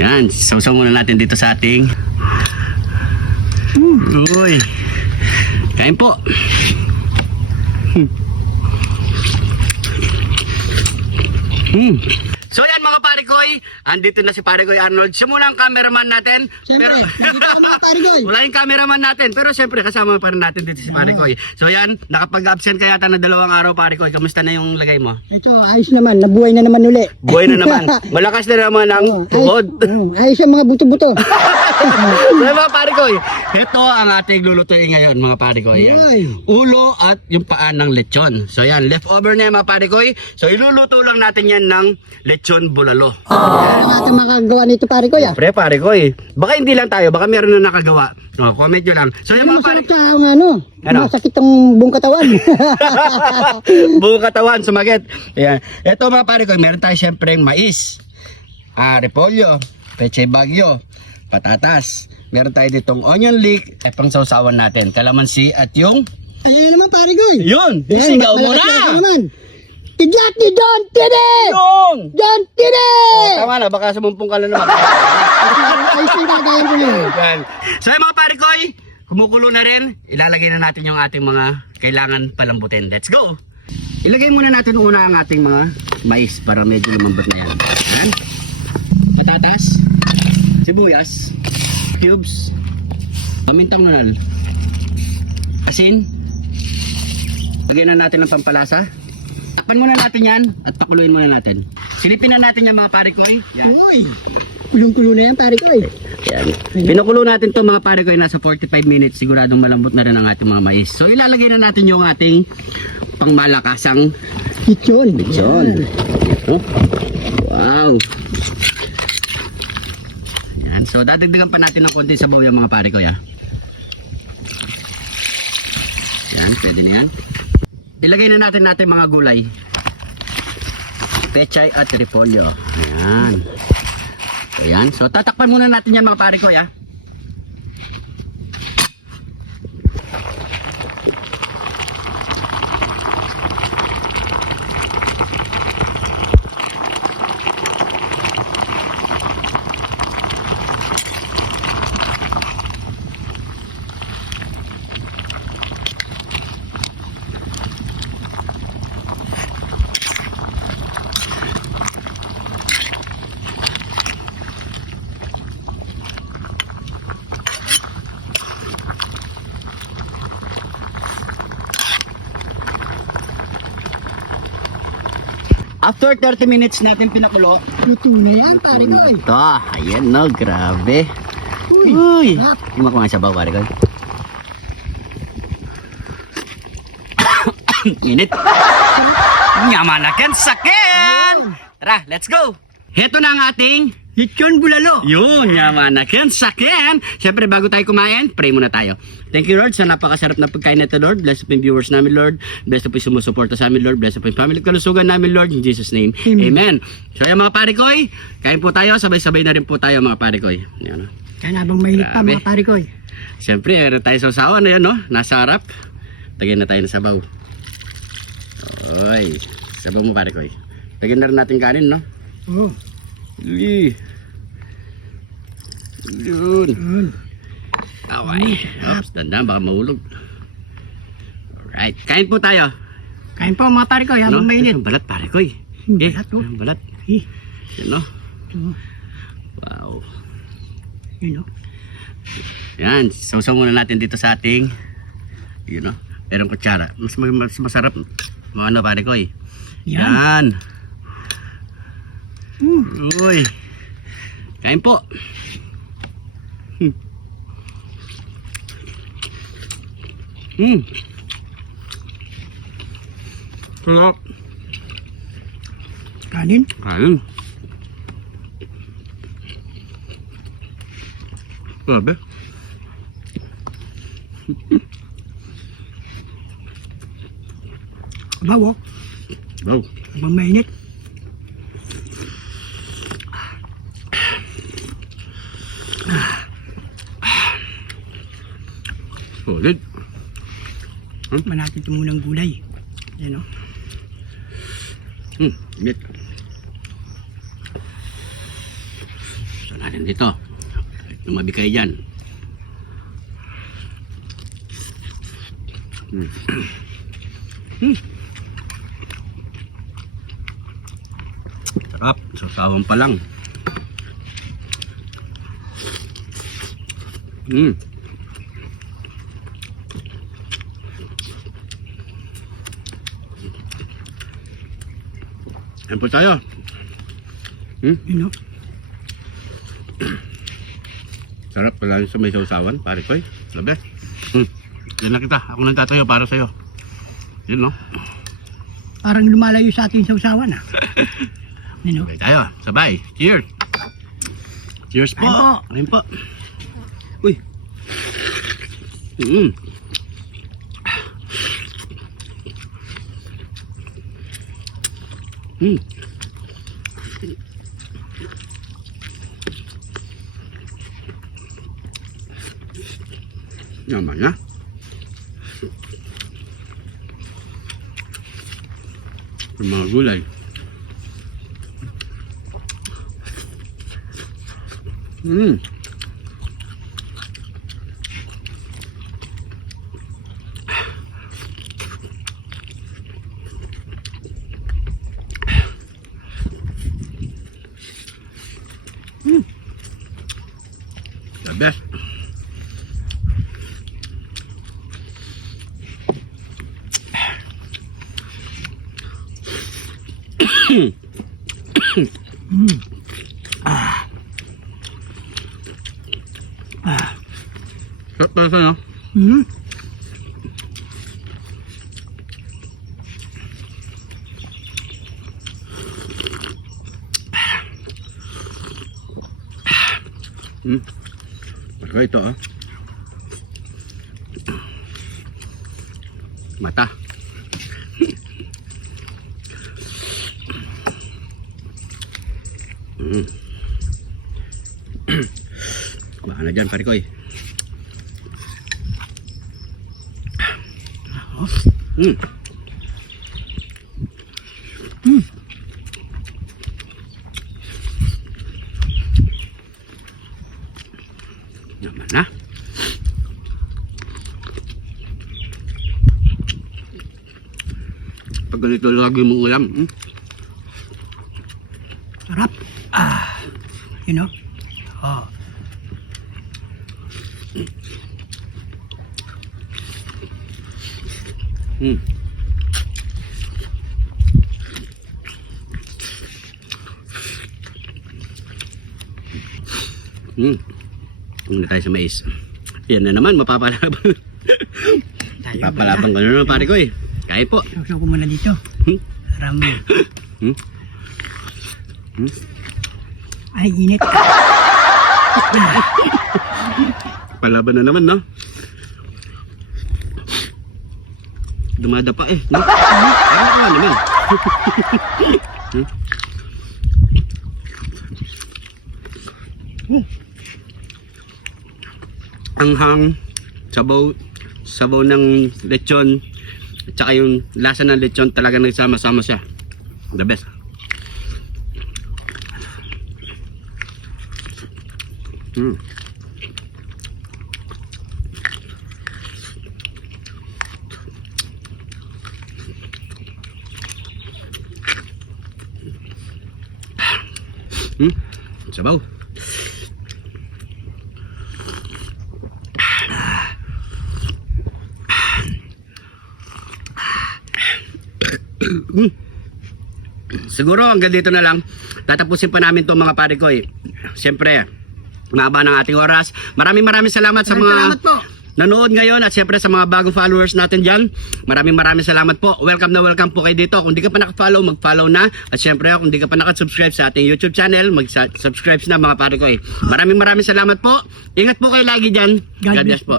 Yan, sausaw muna natin dito sa ating. Uy. Kain po. So yan mga parikoy, andito na si Parikoy Arnold. Siya muna ang cameraman natin. Pero wala yung cameraman natin. Pero syempre kasama pa rin natin dito si Parikoy. So yan, nakapag-absent ka yata na 2 araw Parikoy. Kamusta na yung lagay mo? Ito, ayos naman. Nabuhay na naman uli. Buhay na naman. Malakas na naman ang tuhod. Ayos yung mga buto-buto. So mga Parikoy, ito ang ating lulutuin ngayon mga Parikoy. Yan. Ulo at yung paa ng lechon. So yan, leftover na yan mga Parikoy. So iluluto lang natin yan ng lechon bulalo. Ano natin makagawa nito, pare ko ya? Pre, Parikoy. Baka hindi lang tayo, baka meron na nakagawa. Comment nyo lang. So yung mga Parikoy. Ano? Masakit ang buong katawan. Buong katawan, sumakit. Ayan. Ito mga Parikoy, meron tayo syempre mais, repolyo, peche bagyo, patatas. Meron tayo ditong onion leek, pang sausawan natin, kalamansi at yung... Ayun naman, pare ko. Yun! Isigaw mo na! Idiot ni John Tine! Yung! John Tine! Tama na, baka sumumpong ka na naman. Ayos yung gagayan ko yun. Yan. So yung mga Parikoy, kumukulo na rin. Ilalagay na natin yung ating mga kailangan palambutin. Let's go! Ilagay muna natin una ang ating mga mais para medyo lumambot na yan. Yan. Patatas, sibuyas, cubes, pamintang nunal, asin, lagyan na natin ng pampalasa. Takpan muna natin yan at pakuluin muna natin. Silipin na natin yung mga Parikoy. Yan. Uy! Kulong-kulo na yan, pare ko. Yan. Pinukulo natin to mga Parikoy, nasa 45 minutes. Siguradong malambot na rin ang ating mga mais. So ilalagay na natin yung ating pangmalakasang Lechon. lechon. Oh. Wow. Yan. So dadagdagan pa natin ng konti sabaw yung mga Parikoy. Yan, pwede na yan. Ilagay na natin mga gulay. Pechay at repolyo. Ayan. Ayan. So tatakpan muna natin yan mga Parikoy. After 30 minutes natin pinakulo. Luto na yan, pare ko. Ito, ayan no, grabe. Uy, hindi mo kumain sabaw, Parikoy. Init. Nyamanakan, sakin. Tara, let's go. Heto na ang ating Lechon bulalo. yun, nyamanakan, sakin. Siyempre, bago tayo kumain, pray muna tayo. Thank you, Lord, sa napakasarap na pagkain nito, Lord. Bless po yung viewers namin, Lord. Bless po yung sumusuporta sa amin, Lord. Bless po yung family at kalusugan namin, Lord. In Jesus' name, Amen. So, ayan mga Parikoy, kain po tayo. Sabay-sabay na rin po tayo, mga Parikoy. Ayan, Yan habang mainit pa, Grabe. mga pare ko. siyempre, meron tayo sa usawan. Ayan, no? Nasa harap. Tagyan na tayo ng sabaw. Oy, sabaw mo, Parikoy. Tagyan na rin natin kanin, no? Oo. Uy. Yun. Okay. Oops, dandan, baka mahulog. Alright, kain po tayo. Kain po mga pare ko, habang mainit. Ang balat, Parikoy. Balat, oh. Ang balat. Yan, no? Wow. Yun, Yan, sausaw muna natin dito sa ating, yun, no? Merong kutsara. Mas masarap, mga ano, Parikoy. Yan. Uy. Kain po. Sarap. Kanin. Kain. Grabe. Bawo. Wow. Habang mainit. Solid. Malapit ito munang gulay. Yan o. Init. Gusto natin dito. Tumabi kayo dyan. Sarap. Sasawang pa lang. Yan po tayo. Yun, no? Sarap pala sa may sausawan, pare ko eh. Sabi. Yan na kita. Ako nang tatayo para sa'yo. Yun, no? Parang lumalayo sa atin sa usawan, ah. Yun, no? Okay tayo. Sabay. Cheers. Cheers po. Ayun po. Ayun po. Uy. Mm. Mm. Naman na. Yung mga gulay. The best. Sarap pala sa'yo. Masarap ito, ah. Mata. Kumain na dyan, pare ko eh. Naman na. Pag ganito lagi mong ulam. Sarap. You know? Oh. Hindi tayo sa mais. Yan na naman, mapapalabang. Mapapalabang ko na naman, pare ko eh. Kaya po. Sausaw ko muna dito. Rami. Ay, init. Palaban na naman, no? Dumada pa eh, no? Parang ako naman. Anghang, sabaw ng lechon, at saka yung lasa ng lechon talaga nagsama-sama siya. The best. Sabaw. Siguro hanggang dito na lang. Tatapusin pa namin 'tong mga pare ko eh. Siyempre, mahaba ng ating oras. Maraming salamat sa mga Salamat po. nanood ngayon at siyempre sa mga bagong followers natin dyan. Maraming salamat po. Welcome na welcome po kayo dito. Kung di ka pa nakafollow, mag-follow na. At siyempre, kung di ka pa nakasubscribe sa ating YouTube channel, mag-subscribe na mga pare ko eh. Maraming salamat po. Ingat po kayo lagi dyan. God God bless bless po.